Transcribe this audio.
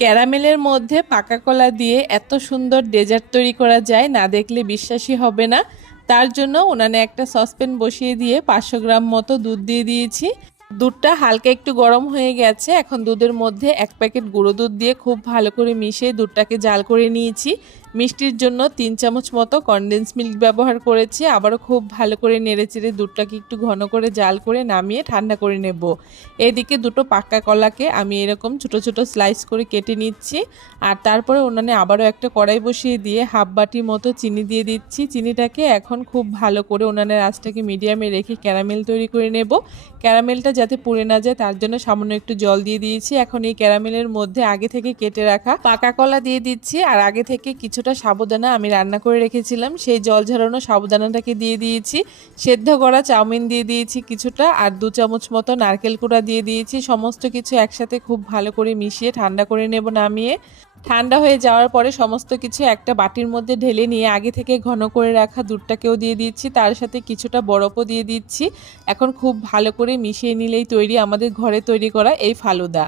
ক্যারামেলের মধ্যে পাকা কলা দিয়ে এত সুন্দর ডেজার্ট তৈরি করা যায়, না দেখলে বিশ্বাসই হবে না। তার জন্য উনানে একটা সসপ্যান বসিয়ে দিয়ে 500 গ্রাম মতো দুধ দিয়ে দিয়েছি। দুধটা হালকা একটু গরম হয়ে গেছে। এখন দুধের মধ্যে 1 প্যাকেট গুঁড়ো দুধ দিয়ে খুব ভালো করে মিশিয়ে দুধটাকে জাল করে নিয়েছি। মিষ্টির জন্য 3 চামচ মতো কনডেন্স মিল্ক ব্যবহার করেছি। আবারও খুব ভালো করে নেড়েচেড়ে দুধটাকে একটু ঘন করে জাল করে নামিয়ে ঠান্ডা করে নেব। এদিকে দুটো পাকা কলাকে আমি এরকম ছোট ছোট স্লাইস করে কেটে নিচ্ছি। আর তারপরে উনানে আবারও একটা কড়াই বসিয়ে দিয়ে হাফ বাটি মতো চিনি দিয়ে দিচ্ছি। চিনিটাকে এখন খুব ভালো করে উনানের আঁচটাকে মিডিয়ামে রেখে ক্যারামেল তৈরি করে নেব। ক্যারামেলটা যাতে পুড়ে না যায় তার জন্য সামান্য একটু জল দিয়ে দিয়েছি। এখন এই ক্যারামেলের মধ্যে আগে থেকে কেটে রাখা পাকা কলা দিয়ে দিচ্ছি। আর আগে থেকে কিছুটা সাবুদানা আমি রান্না করে রেখেছিলাম, সেই জল ঝরানো সাবুদানাটাকে দিয়ে দিয়েছি। সেদ্ধ করা চাউমিন দিয়ে দিয়েছি কিছুটা, আর 2 চামচ মতো নারকেল কুড়া দিয়ে দিয়েছি। সমস্ত কিছু একসাথে খুব ভালো করে মিশিয়ে ঠান্ডা করে নেব নামিয়ে। ঠান্ডা হয়ে যাওয়ার পরে সমস্ত কিছু একটা বাটির মধ্যে ঢেলে নিয়ে আগে থেকে ঘন করে রাখা দুধটাকেও দিয়ে দিচ্ছি, তার সাথে কিছুটা বরফও দিয়ে দিচ্ছি। এখন খুব ভালো করে মিশিয়ে নিলেই তৈরি আমাদের ঘরে তৈরি করা এই ফালুদা।